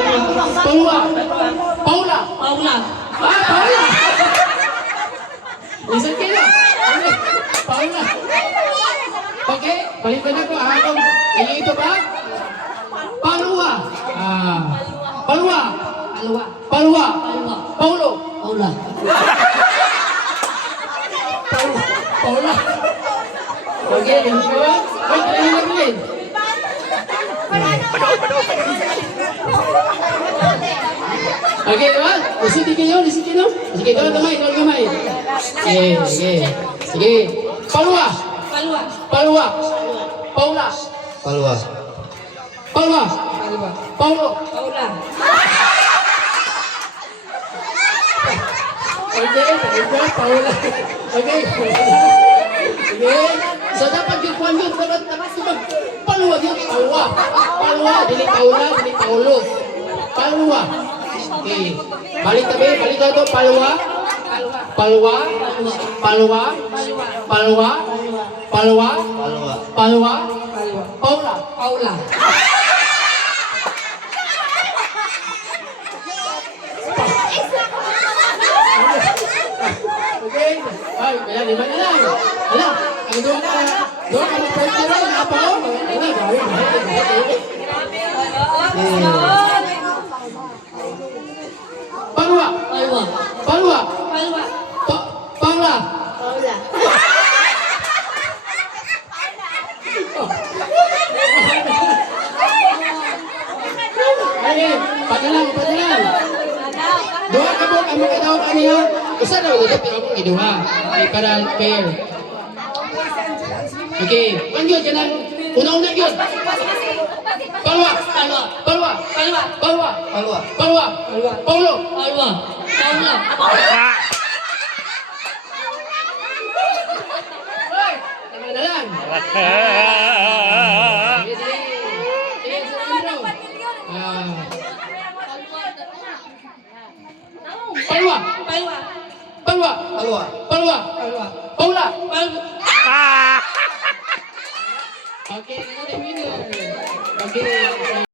Paula. Paula. Paula. Ah, Paula. Isang kilo. Paula. Okay, balikan ako ahapon. Ini ito ba? Palua. Ah. Palua. Palua. Palua. Palua. Paulo. Paula. Paula. Okay, yang kedua. Wait, yang lagi. Okay, diba? Sige kayo, sige kayo. Sige, doon gamay, doon gamay. Sige, sige. Sige. Palua. Palua. Palua. Paula. Palwa. Palua. Palua. Paulo. Paula. Okay, okay, Paula. Okay. Okay. So dapat yung kwan yun, dapat palua yun, palua. Palua, dili Paula, dili Paulo. Palua. Okay. Balik tabi, balik tabi, palua. Palua. Palua. Palua. Palua. Palwa. Palua. Palua. Paula. Paula. Okay. Ay, kaya lima na lang. Hala, ang doon ka mag-pwede rin, apa o? Hala, gawin, Palua. Palua. Palua. Palua. Paula. Paula. Ay, padalang. Doa ka mo, ang mga tao kami ha. Usa na ulit, pero akong giduha. Ay, para fair. Okay, ang yun, ka na. Una-una yun. Palua. Palua. Palua. Palua. Palua. Palwa. Palua. Palua. Paulo. Palua. Paula. Ay, tama na lang. Sige, sige. Sige, sige, bro. Palua. Palua. Palua. Palwa. Palua. Palua. Paula. Palua. Okay, another winner. Okay.